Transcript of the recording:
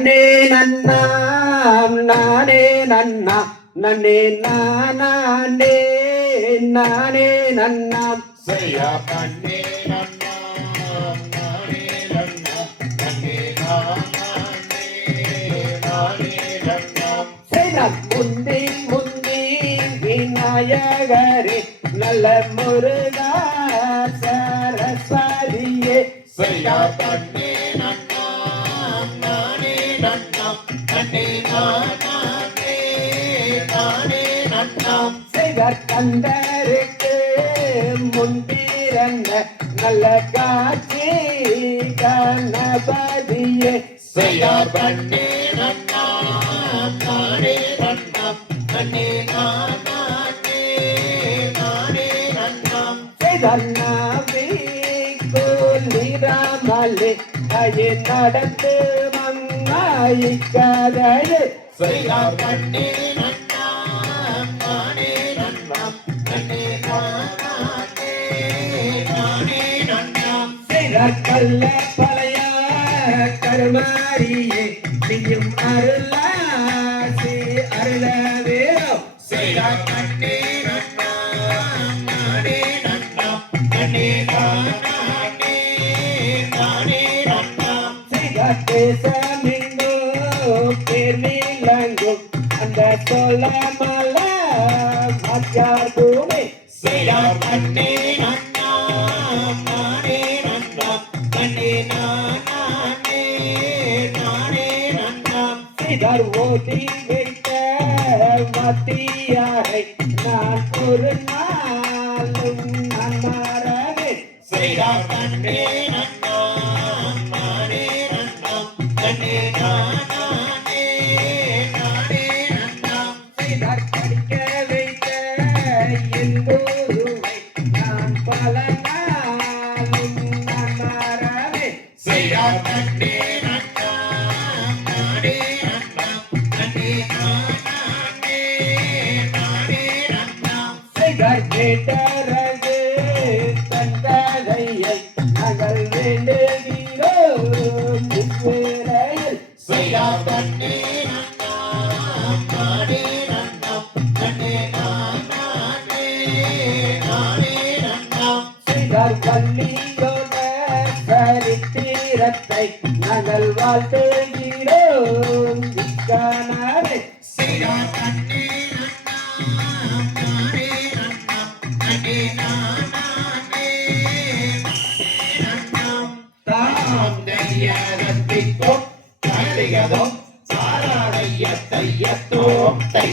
நன்னே நன்னாம் நானே நன்னா நன்னே நானே நானே நன்னாம் செய்யா நன்னே நன்னாம் நானே நன்னாம் நன்னே நானே நானே நன்னாம் செய்தார் முந்தி முந்தி விநாயகரே நல்ல முருகா சரஸ்வதியே செய்யா நன்னே நன்னாம் நானே நன்னாம் நன்னே நானே நானே நன்னாம் செய்தார் கந்தருக்கு முன்பிறந்த நல்ல காட்சி கணபதியே செய்யா நன்னே நன்னாம் நானே நன்னாம் நன்னே நானே நானே நன்னாம் செய்தார் நாவி கோலிராமலே அயே நடந்து மங்காய் கதையே செய்யா நன்னே நன்னாம் நானே நன்னாம் நன்னே நானே நானே நன்னாம் செய்தார் கல்ல பழைய கருமாரியே நீயும் அருளாசி அருளவேரோ செய்யா நன்னே நன்னாம் நானே நன்னாம் நன்னே நானே நானே நன்னாம் செய்தார் தேசமிங்கோ பேர் நீலங்கும் அந்த சோழமல மத்தியார் பூமி செய்யா நன்னே நன்னாம் நானே நன்னாம் நன்னே நானே நானே நன்னாம் செய்தார் ஓடி வைத்த மத்தியாரை நான் ஒரு நாளும் நான் மாறவே செய்யா நன்னே நன்னாம் நானே நன்னாம் நன்னே நானே நானே நன்னாம் செய்தார் படிக்க வைத்த என் குருவை நான் பல நாளும் நான் மாறவே செய்யா நன்னே நன்னாம் நானே நன்னாம் நன்னே நானே நானே நன்னாம் செய்தார் கேட்டரது தன் கதையை நாங்கள் வேண்டுகிறோம் இவ்வேளையில் செய்யா நன்னே நன்னாம் நானே நன்னாம் நன்னே நானே நானே நன்னாம் செய்தார் பள்ளியோட சரித்திரத்தை நாங்கள் வாழ்த்துகிறோம் இக்கானாரை செய்யா நன்னே நன்னாம் நானே நன்னாம் நன்னே நானே நன்னாம் தாம் தையகத்தித்தோம் கலிகதோம் சாராடையத்தையத்தோம் தை